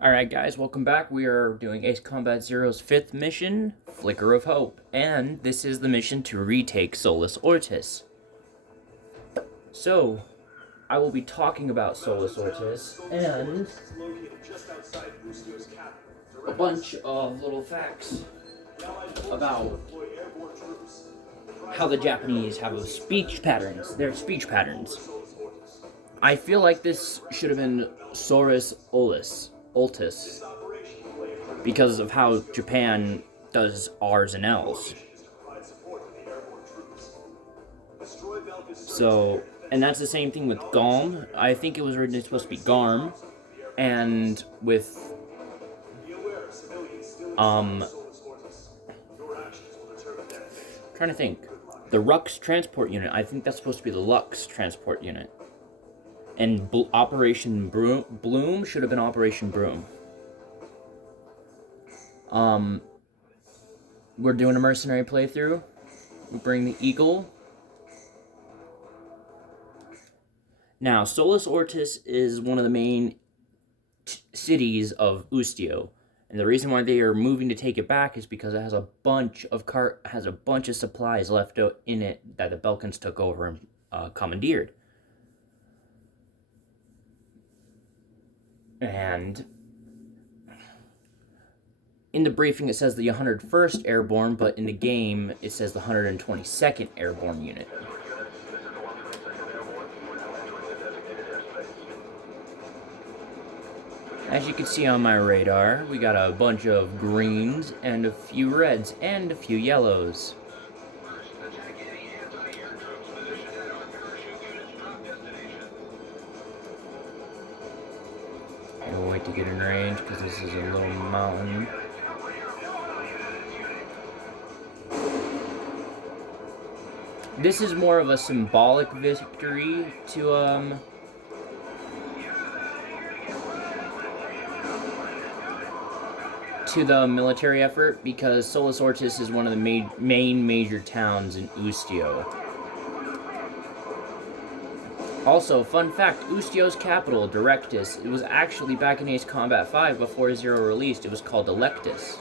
Alright guys, welcome back. We are doing Ace Combat Zero's 5th mission, Flicker of Hope. And this is the mission to retake Solus Ortis. So, I will be talking about Solus Ortis and a bunch of little facts about how the Japanese have speech patterns, their speech patterns. I feel like this should have been Solus Ortis, because of how Japan does R's and L's. So, and that's the same thing with Galm. I think it was originally supposed to be Garm, and with trying to think, the Rux transport unit. I think that's supposed to be the Lux transport unit. And Operation Bloom should have been Operation Broom. We're doing a mercenary playthrough. We bring the Eagle. Now, Solus Ortis is one of the main cities of Ustio, and the reason why they are moving to take it back is because it has a bunch of supplies left in it that the Belkans took over and commandeered. And in the briefing it says the 101st Airborne, but in the game it says the 122nd Airborne unit. As you can see on my radar, we got a bunch of greens and a few reds and a few yellows. I'll wait to get in range because this is a little mountain. This is more of a symbolic victory to the military effort, because Solus Ortis is one of the main major towns in Ustio. Also, fun fact, Ustio's capital, Directus, it was actually back in Ace Combat 5 before Zero released, it was called Electus.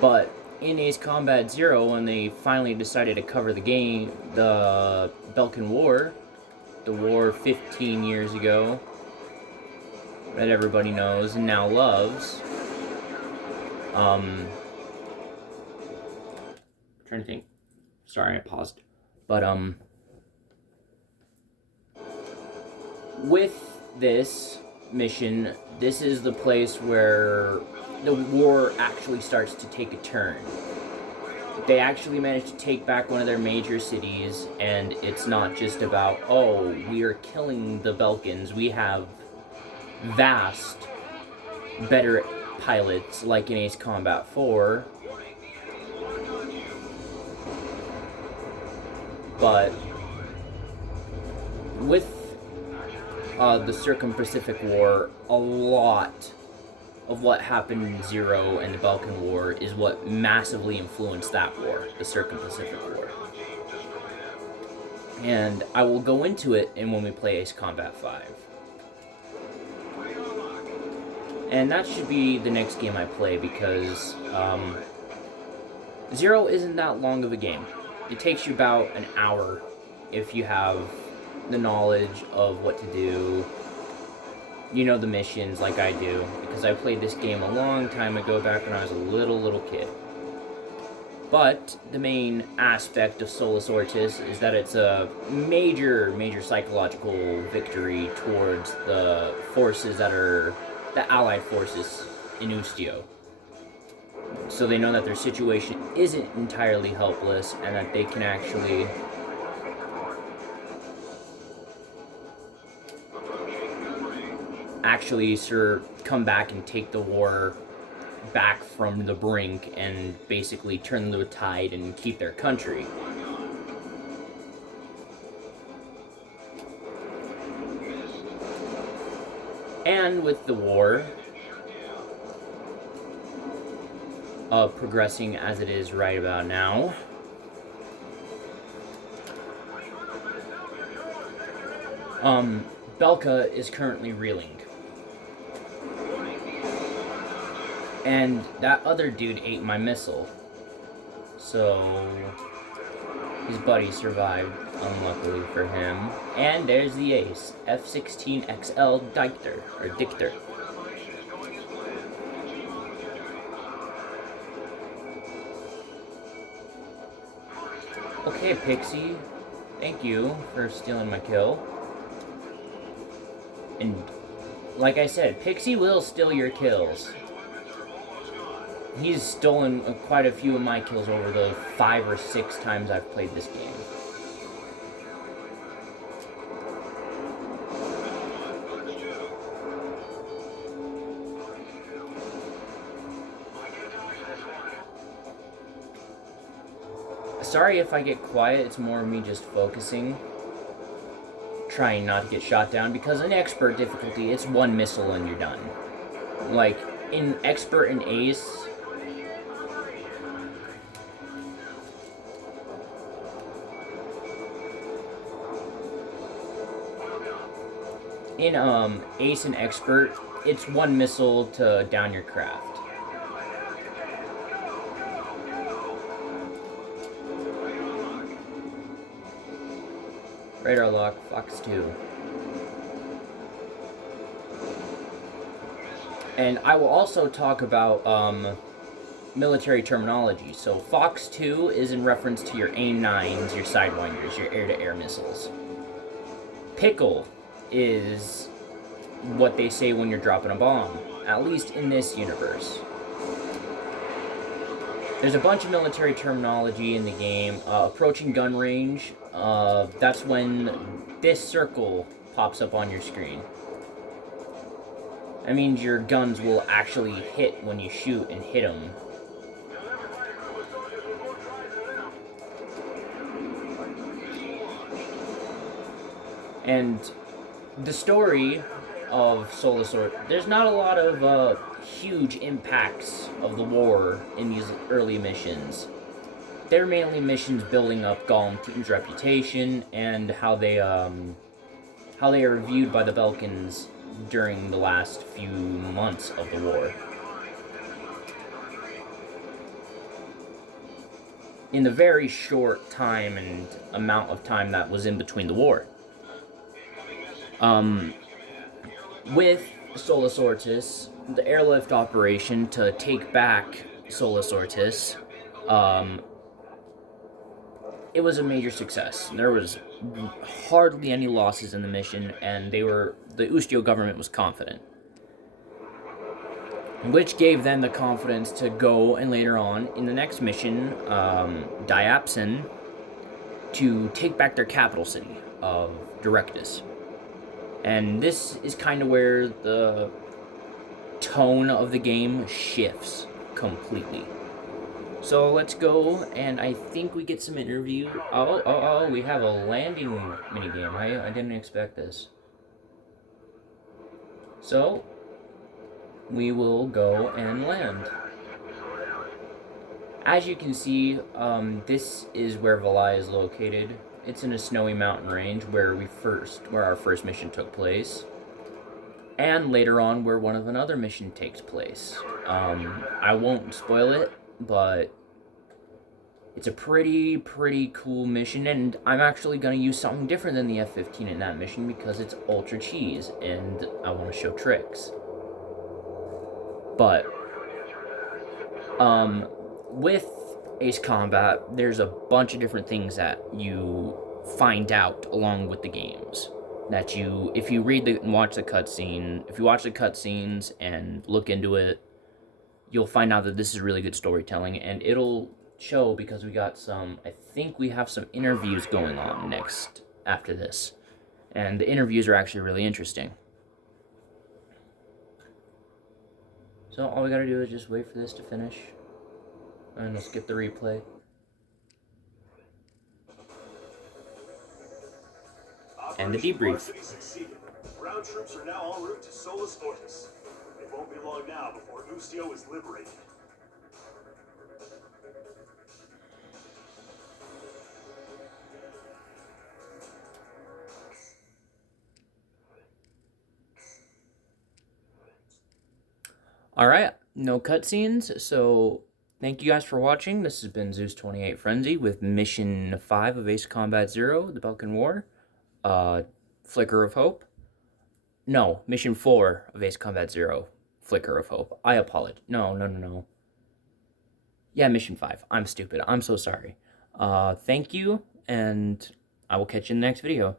But in Ace Combat 0, when they finally decided to cover the game, the Belkan War, the war 15 years ago, that everybody knows and now loves, trying to think, sorry I paused, but with this mission, this is the place where the war actually starts to take a turn. They actually managed to take back one of their major cities, and it's not just about, oh, we are killing the Belkans, we have vast better pilots like in Ace Combat 4, but with the Circum-Pacific War, a lot of what happened in Zero and the Belkan War is what massively influenced that war, the Circum-Pacific War. And I will go into it when we play Ace Combat 5. And that should be the next game I play, because Zero isn't that long of a game. It takes you about an hour if you have the knowledge of what to do. You know the missions like I do, because I played this game a long time ago, back when I was a little kid. But the main aspect of Solus Ortis is that it's a major psychological victory towards the forces that are the Allied forces in Ustio. So they know that their situation isn't entirely helpless, and that they can actually come back and take the war back from the brink and basically turn the tide and keep their country. And with the war progressing as it is right about now, Belka is currently reeling. And that other dude ate my missile. So his buddy survived, unluckily for him. And there's the ace, F-16XL Dictor. Okay, Pixie. Thank you for stealing my kill. And like I said, Pixie will steal your kills. He's stolen quite a few of my kills over the 5 or 6 times I've played this game. Sorry if I get quiet, it's more of me just focusing. Trying not to get shot down, because in expert difficulty, it's 1 missile and you're done. Like, in expert and ace, ace and expert, it's 1 missile to down your craft. Radar lock, Fox 2. And I will also talk about military terminology. So Fox 2 is in reference to your AIM-9s, your Sidewinders, your air-to-air missiles. Pickle is what they say when you're dropping a bomb, at least in this universe. There's a bunch of military terminology in the game. Approaching gun range, that's when this circle pops up on your screen. That means your guns will actually hit when you shoot and hit them. And the story of Solus Ortis, there's not a lot of huge impacts of the war in these early missions. They're mainly missions building up Galm team's reputation and how they are viewed by the Belkans during the last few months of the war. In the very short time and amount of time that was in between the war. With Solus Ortis, the airlift operation to take back Solus Ortis, it was a major success. There was hardly any losses in the mission, and the Ustio government was confident. Which gave them the confidence to go, and later on, in the next mission, Diapson, to take back their capital city of Directus. And this is kind of where the tone of the game shifts completely. So let's go, and I think we get some interview. Oh, we have a landing minigame. I didn't expect this. So, we will go and land. As you can see, this is where Valai is located. It's in a snowy mountain range where our first mission took place, and later on where another mission takes place. I won't spoil it, but it's a pretty cool mission, and I'm actually going to use something different than the F-15 in that mission because it's ultra cheese, and I want to show tricks. But with Ace Combat, there's a bunch of different things that you find out along with the games. That if you watch the cutscenes and look into it, you'll find out that this is really good storytelling, and it'll show because I think we have some interviews going on next after this. And the interviews are actually really interesting. So all we gotta do is just wait for this to finish. And we'll skip the replay. And the debrief. Ground troops are now en route to Solus Ortis. It won't be long now before Ustio is liberated. Alright, no cutscenes, so thank you guys for watching. This has been Zeus28 Frenzy with Mission 5 of Ace Combat Zero, the Belkan War. Flicker of Hope. No, Mission 4 of Ace Combat Zero, Flicker of Hope. I apologize. No. Yeah, Mission 5. I'm stupid. I'm so sorry. Thank you, and I will catch you in the next video.